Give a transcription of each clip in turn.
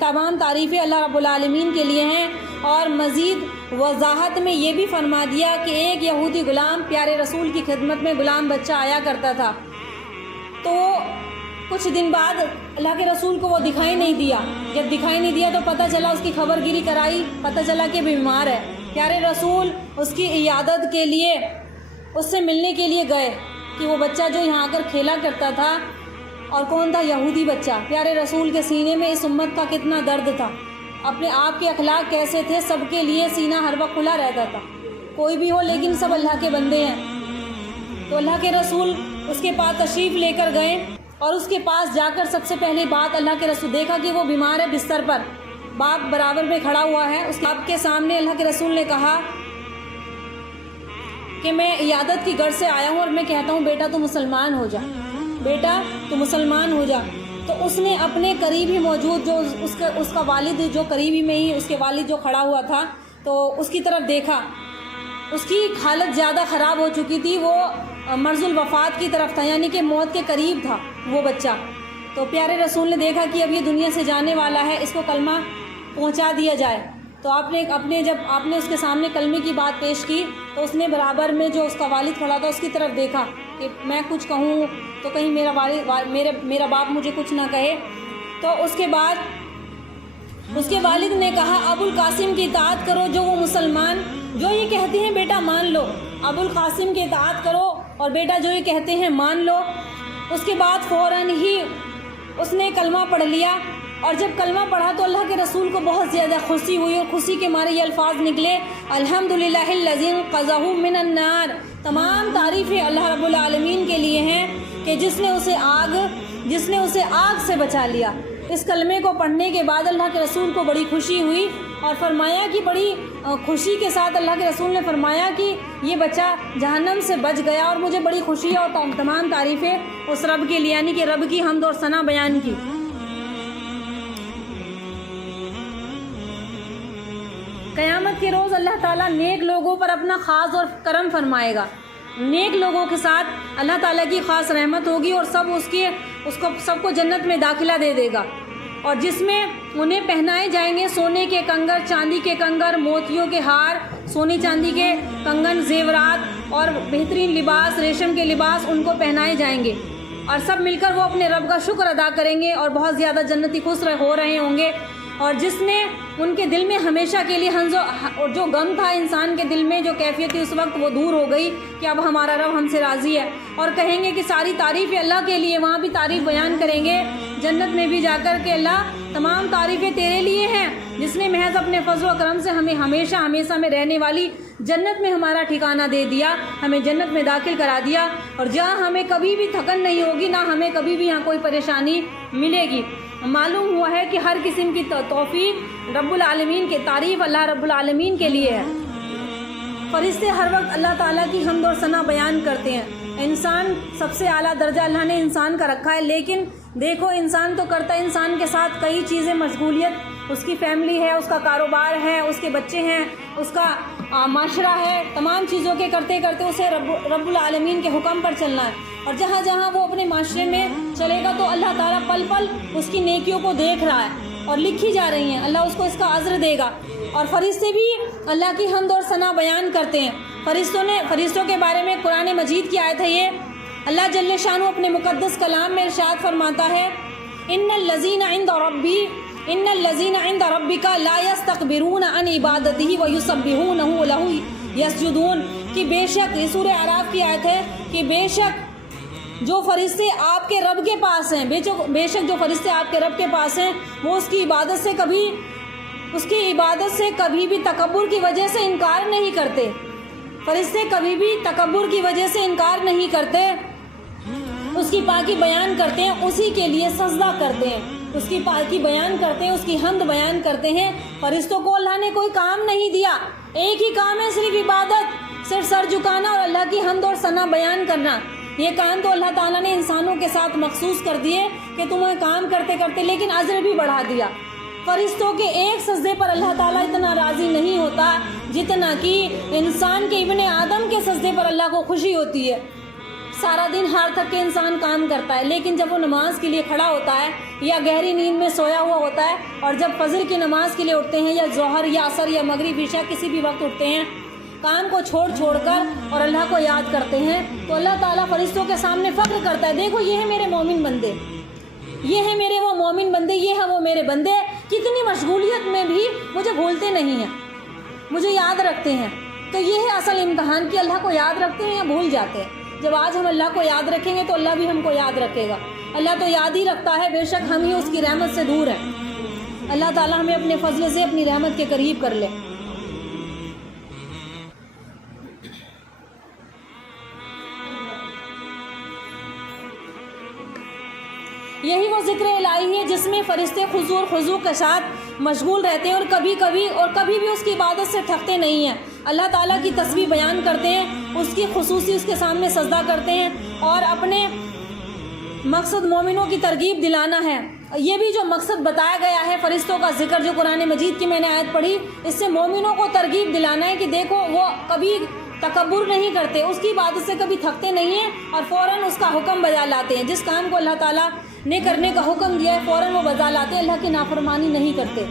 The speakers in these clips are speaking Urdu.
تمام تعریفیں اللہ رب العالمین کے لیے ہیں۔ اور مزید وضاحت میں یہ بھی فرما دیا کہ ایک یہودی غلام پیارے رسول کی خدمت میں غلام بچہ آیا کرتا تھا، تو کچھ دن بعد اللہ کے رسول کو وہ دکھائی نہیں دیا۔ جب دکھائی نہیں دیا تو پتہ چلا، اس کی خبر گیری کرائی، پتہ چلا کہ بیمار ہے۔ پیارے رسول اس کی عیادت کے لیے، اس سے ملنے کے لیے گئے کہ وہ بچہ جو یہاں آ کر کھیلا کرتا تھا، اور کون تھا؟ یہودی بچہ۔ پیارے رسول کے سینے میں اس امت کا کتنا درد تھا، اپنے آپ کے اخلاق کیسے تھے، سب کے لیے سینہ ہر وقت کھلا رہتا تھا، کوئی بھی ہو لیکن سب اللہ کے بندے ہیں۔ تو اللہ کے رسول اس کے پاس تشریف لے کر گئے، اور اس کے پاس جا کر سب سے پہلی بات اللہ کے رسول دیکھا کہ وہ بیمار ہے بستر پر، باپ برابر میں کھڑا ہوا ہے۔ اس باپ کے سامنے اللہ کے رسول نے کہا کہ میں عیادت کی غرض سے آیا ہوں، اور میں کہتا ہوں بیٹا تو مسلمان ہو جا، بیٹا تو مسلمان ہو جا۔ تو اس نے اپنے قریب ہی موجود جو اس کا والد، جو قریبی میں ہی اس کے والد جو کھڑا ہوا تھا، تو اس کی طرف دیکھا۔ اس کی حالت زیادہ خراب ہو چکی تھی، وہ مرض الوفات کی طرف تھا، یعنی کہ موت کے قریب تھا وہ بچہ۔ تو پیارے رسول نے دیکھا کہ اب یہ دنیا سے جانے والا ہے، اس کو کلمہ پہنچا دیا جائے۔ تو جب آپ نے اس کے سامنے کلمے کی بات پیش کی، تو اس نے برابر میں جو اس کا والد کھڑا تھا اس کی طرف دیکھا کہ میں کچھ کہوں تو کہیں میرا باپ مجھے کچھ نہ کہے۔ تو اس کے بعد اس کے والد نے کہا ابو القاسم کی اطاعت کرو، جو وہ مسلمان جو یہ کہتے ہیں بیٹا مان لو، ابو القاسم کی اطاعت کرو اور بیٹا جو یہ کہتے ہیں مان لو۔ اس کے بعد فوراً ہی اس نے کلمہ پڑھ لیا، اور جب کلمہ پڑھا تو اللہ کے رسول کو بہت زیادہ خوشی ہوئی، اور خوشی کے مارے یہ الفاظ نکلے الحمدللہ الذی انقذہ من النار۔ تمام تعریفیں اللہ رب العالمین کے لیے ہیں کہ جس نے اسے آگ سے بچا لیا۔ اس کلمے کو پڑھنے کے بعد اللہ کے رسول کو بڑی خوشی ہوئی، اور فرمایا کہ بڑی خوشی کے ساتھ اللہ کے رسول نے فرمایا کہ یہ بچہ جہنم سے بچ گیا، اور مجھے بڑی خوشی ہے، اور تمام تعریفیں اس رب کے لیے، یعنی کہ رب کی حمد اور ثنا بیان کی۔ قیامت کے روز اللہ تعالیٰ نیک لوگوں پر اپنا خاص اور کرم فرمائے گا، نیک لوگوں کے ساتھ اللہ تعالیٰ کی خاص رحمت ہوگی، اور سب کو جنت میں داخلہ دے دے گا، اور جس میں انہیں پہنائے جائیں گے سونے کے کنگن، چاندی کے کنگن، موتیوں کے ہار، سونے چاندی کے کنگن، زیورات اور بہترین لباس، ریشم کے لباس ان کو پہنائے جائیں گے، اور سب مل کر وہ اپنے رب کا شکر ادا کریں گے، اور بہت زیادہ جنتی خوش ہو رہے ہوں گے۔ اور جس نے ان کے دل میں ہمیشہ کے لیے اور جو غم تھا انسان کے دل میں، جو کیفیت تھی اس وقت وہ دور ہو گئی کہ اب ہمارا رب ہم سے راضی ہے، اور کہیں گے کہ ساری تعریفیں اللہ کے لیے، وہاں بھی تعریف بیان کریں گے جنت میں بھی جا کر کہ اللہ تمام تعریفیں تیرے لیے ہیں، جس نے محض اپنے فضل و کرم سے ہمیں ہمیشہ میں رہنے والی جنت میں ہمارا ٹھکانہ دے دیا، ہمیں جنت میں داخل کرا دیا، اور جہاں ہمیں کبھی بھی تھکن نہیں ہوگی، نہ ہمیں کبھی بھی یہاں کوئی پریشانی ملے گی۔ معلوم ہوا ہے کہ ہر قسم کی توفیق رب العالمین کی تعریف اللہ رب العالمین کے لیے ہے۔ فرشتے ہر وقت اللہ تعالیٰ کی حمد اور ثنا بیان کرتے ہیں۔ انسان سب سے اعلیٰ درجہ اللہ نے انسان کا رکھا ہے، لیکن دیکھو انسان تو کرتا ہے، انسان کے ساتھ کئی چیزیں، مشغولیت، اس کی فیملی ہے، اس کا کاروبار ہے، اس کے بچے ہیں، اس کا معاشرہ ہے، تمام چیزوں کے کرتے کرتے اسے رب العالمین کے حکم پر چلنا ہے، اور جہاں جہاں وہ اپنے معاشرے میں چلے گا تو اللہ تعالیٰ پل پل اس کی نیکیوں کو دیکھ رہا ہے اور لکھی جا رہی ہیں، اللہ اس کو اس کا اجر دے گا۔ اور فرشتے بھی اللہ کی حمد اور ثنا بیان کرتے ہیں۔ فرشتوں کے بارے میں قرآن مجید کی آیت ہے یہ، اللہ جل شانہ اپنے مقدس کلام میں ارشاد فرماتا ہے ان الذین عند ربک لا یستکبرون عن عبادتہ ویسبحونہ لہ یسجدون، کہ بے شک، یہ سورہ اعراف کی آیت ہے کہ بے شک جو فرشتے آپ کے رب کے پاس ہیں، بے شک جو فرشتے آپ کے رب کے پاس ہیں وہ اس کی عبادت سے کبھی بھی تکبر کی وجہ سے انکار نہیں کرتے۔ فرشتے کبھی بھی تکبر کی وجہ سے انکار نہیں کرتے، اس کی پاکی بیان کرتے ہیں، اسی کے لیے سجدہ کرتے ہیں، اس کی پاکی بیان کرتے ہیں، اس کی حمد بیان کرتے ہیں۔ فرشتوں کو اللہ نے کوئی کام نہیں دیا، ایک ہی کام ہے، صرف عبادت، صرف سر جھکانا اور اللہ کی حمد اور ثنا بیان کرنا۔ یہ کام تو اللہ تعالیٰ نے انسانوں کے ساتھ مخصوص کر دیے کہ تمہیں کام کرتے کرتے، لیکن اجر بھی بڑھا دیا۔ فرشتوں کے ایک سجدے پر اللہ تعالیٰ اتنا راضی نہیں ہوتا جتنا کہ انسان کے ابن آدم کے سجدے پر اللہ کو خوشی ہوتی ہے۔ سارا دن ہار تھک کے انسان کام کرتا ہے، لیکن جب وہ نماز کے لیے کھڑا ہوتا ہے یا گہری نیند میں سویا ہوا ہوتا ہے اور جب فجر کی نماز کے لیے اٹھتے ہیں یا ظہر یا عصر یا مغرب عشاء کسی بھی وقت اٹھتے ہیں، کام کو چھوڑ کر اور اللہ کو یاد کرتے ہیں، تو اللہ تعالیٰ فرشتوں کے سامنے فخر کرتا ہے، دیکھو یہ ہے میرے مومن بندے، یہ ہے میرے وہ مومن بندے، یہ ہے وہ میرے بندے، کتنی مشغولیت میں بھی مجھے بھولتے نہیں ہیں، مجھے یاد رکھتے ہیں۔ تو یہ ہے اصل امتحان کہ اللہ کو یاد رکھتے ہیں یا بھول جاتے ہیں۔ جب آج ہم اللہ کو یاد رکھیں گے تو اللہ بھی ہم کو یاد رکھے گا۔ اللہ تو یاد ہی رکھتا ہے، بے شک ہم ہی اس کی رحمت سے دور ہیں۔ اللہ تعالیٰ ہمیں اپنے فضل سے اپنی رحمت کے قریب کر لے۔ یہی وہ ذکر الہی ہے جس میں فرشتے خضوع کے ساتھ مشغول رہتے ہیں اور کبھی بھی اس کی عبادت سے تھکتے نہیں ہیں۔ اللہ تعالیٰ کی تسبیح بیان کرتے ہیں، اس کی خصوصی اس کے سامنے سجدہ کرتے ہیں، اور اپنے مقصد مومنوں کی ترغیب دلانا ہے۔ یہ بھی جو مقصد بتایا گیا ہے فرشتوں کا ذکر جو قرآن مجید کی میں نے آیت پڑھی، اس سے مومنوں کو ترغیب دلانا ہے کہ دیکھو وہ کبھی تکبر نہیں کرتے، اس کی عبادت سے کبھی تھکتے نہیں ہیں اور فوراً اس کا حکم بجا لاتے ہیں۔ جس کام کو اللہ تعالیٰ نے کرنے کا حکم دیا ہے فوراً وہ بجا لاتے ہیں، اللہ کی نافرمانی نہیں کرتے۔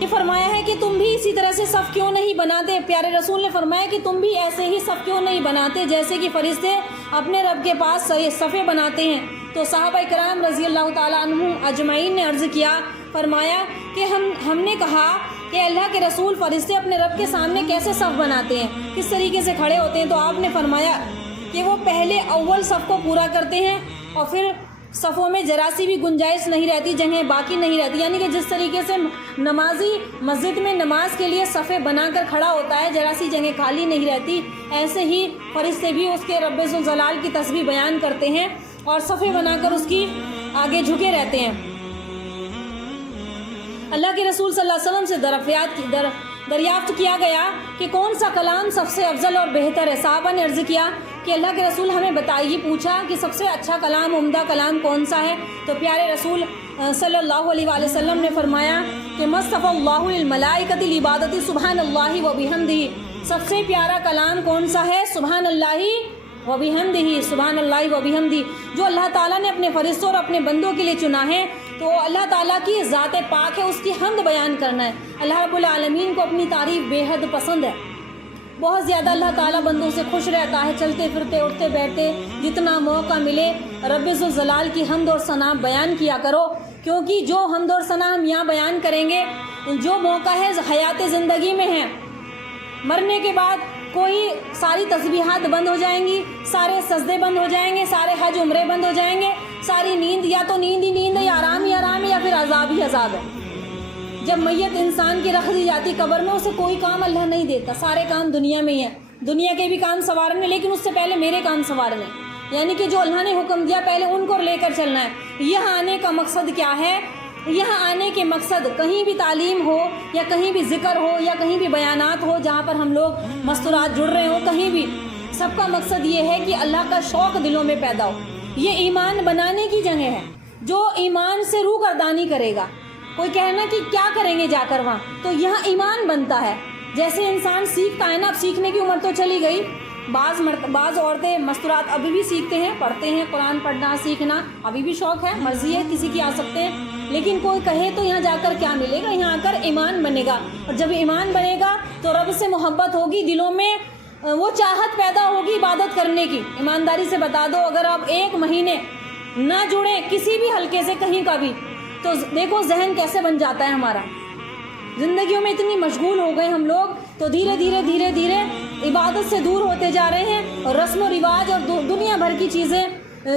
یہ فرمایا ہے کہ تم بھی اسی طرح سے صف کیوں نہیں بناتے، پیارے رسول نے فرمایا کہ تم بھی ایسے ہی صف کیوں نہیں بناتے جیسے کہ فرشتے اپنے رب کے پاس صفیں بناتے ہیں۔ تو صحابہ کرام رضی اللہ تعالیٰ عنہ اجمعین نے عرض کیا، فرمایا کہ ہم نے کہا کہ اللہ کے رسول فرشتے اپنے رب کے سامنے کیسے صف بناتے ہیں، کس طریقے سے کھڑے ہوتے ہیں؟ تو آپ نے فرمایا کہ وہ پہلے اول صف کو پورا کرتے ہیں اور پھر صفوں میں ذرا سی بھی گنجائش نہیں رہتی، جگہیں باقی نہیں رہتی، یعنی کہ جس طریقے سے نمازی مسجد میں نماز کے لیے صفیں بنا کر کھڑا ہوتا ہے، ذرا سی جگہ خالی نہیں رہتی، ایسے ہی فرشتے بھی اس کے رب ذوالجلال کی تسبیح بیان کرتے ہیں اور صفیں بنا کر اس کی آگے جھکے رہتے ہیں۔ اللہ کے رسول صلی اللہ علیہ وسلم سے دریافت کیا گیا کہ کون سا کلام سب سے افضل اور بہتر ہے؟ صحابہ نے عرض کیا کہ اللہ کے رسول ہمیں بتائیے، پوچھا کہ سب سے اچھا کلام، عمدہ کلام کون سا ہے؟ تو پیارے رسول صلی اللہ علیہ وآلہ وسلم نے فرمایا کہ مصطفی اللہ للملائکۃ العبادۃ سبحان اللہ و بحمدہ، سب سے پیارا کلام کون سا ہے؟ سبحان اللہ و بحمدہ، سبحان اللہ و بحمدہ، جو اللہ تعالیٰ نے اپنے فرشتوں اور اپنے بندوں کے لیے چنا ہے۔ تو اللہ تعالیٰ کی ذات پاک ہے، اس کی حمد بیان کرنا ہے۔ اللہ رب العالمین کو اپنی تعریف بے حد پسند ہے، بہت زیادہ اللہ تعالیٰ بندوں سے خوش رہتا ہے، چلتے پھرتے اٹھتے بیٹھتے جتنا موقع ملے رب ذوالجلال کی حمد اور ثنا بیان کیا کرو، کیونکہ جو حمد اور ثنا ہم یہاں بیان کریں گے، جو موقع ہے حیات زندگی میں ہے، مرنے کے بعد کوئی ساری تسبیحات بند ہو جائیں گی، سارے سجدے بند ہو جائیں گے، سارے حج عمرے بند ہو جائیں گے، ساری نیند یا تو نیند ہی نیند ہے، یا آرام ہی آرام ہے، یا پھر عذاب ہی عذاب ہے۔ جب میت انسان کی رکھ دی جاتی قبر میں، اسے کوئی کام اللہ نہیں دیتا، سارے کام دنیا میں ہی ہیں، دنیا کے بھی کام سنوارنے، لیکن اس سے پہلے میرے کام سنوارنے، یعنی کہ جو اللہ نے حکم دیا پہلے ان کو لے کر چلنا ہے۔ یہاں آنے کا مقصد کیا ہے؟ یہاں آنے کے مقصد کہیں بھی تعلیم ہو یا کہیں بھی ذکر ہو یا کہیں بھی بیانات ہو جہاں پر ہم لوگ مستورات جڑ رہے ہوں، کہیں بھی سب کا مقصد یہ ہے کہ اللہ کا شوق دلوں میں پیدا ہو۔ یہ ایمان بنانے کی جگہ ہے، جو ایمان سے روح گردانی کرے گا۔ کوئی کہنا کہ کیا کریں گے جا کر وہاں، تو یہاں ایمان بنتا ہے۔ جیسے انسان سیکھتا ہے نا، اب سیکھنے کی عمر تو چلی گئی، بعض عورتیں مستورات ابھی بھی سیکھتے ہیں، پڑھتے ہیں، قرآن پڑھنا سیکھنا ابھی بھی شوق ہے، مرضی ہے کسی کی، آ سکتے ہیں، لیکن کوئی کہے تو یہاں جا کر کیا ملے گا؟ یہاں آ کر ایمان بنے گا، اور جب ایمان بنے گا تو رب سے محبت ہوگی، دلوں میں وہ چاہت پیدا ہوگی عبادت کرنے کی۔ ایمانداری سے بتا دو، اگر آپ 1 مہینے نہ جڑیں کسی بھی حلقے سے کہیں کا بھی، تو دیکھو ذہن کیسے بن جاتا ہے ہمارا۔ زندگیوں میں اتنی مشغول ہو گئے ہم لوگ، تو دھیرے دھیرے عبادت سے دور ہوتے جا رہے ہیں، اور رسم و رواج اور دنیا بھر کی چیزیں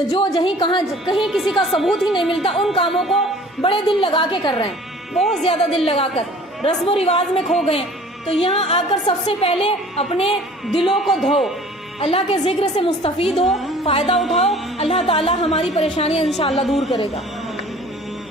جو کہیں کسی کا ثبوت ہی نہیں ملتا، ان کاموں کو بڑے دل لگا کے کر رہے ہیں، بہت زیادہ دل لگا کر رسم و رواج میں کھو گئے۔ تو یہاں آ کر سب سے پہلے اپنے دلوں کو دھو، اللہ کے ذکر سے مستفید ہو، فائدہ اٹھاؤ، اللہ تعالیٰ ہماری پریشانیاں انشاءاللہ دور کرے گا۔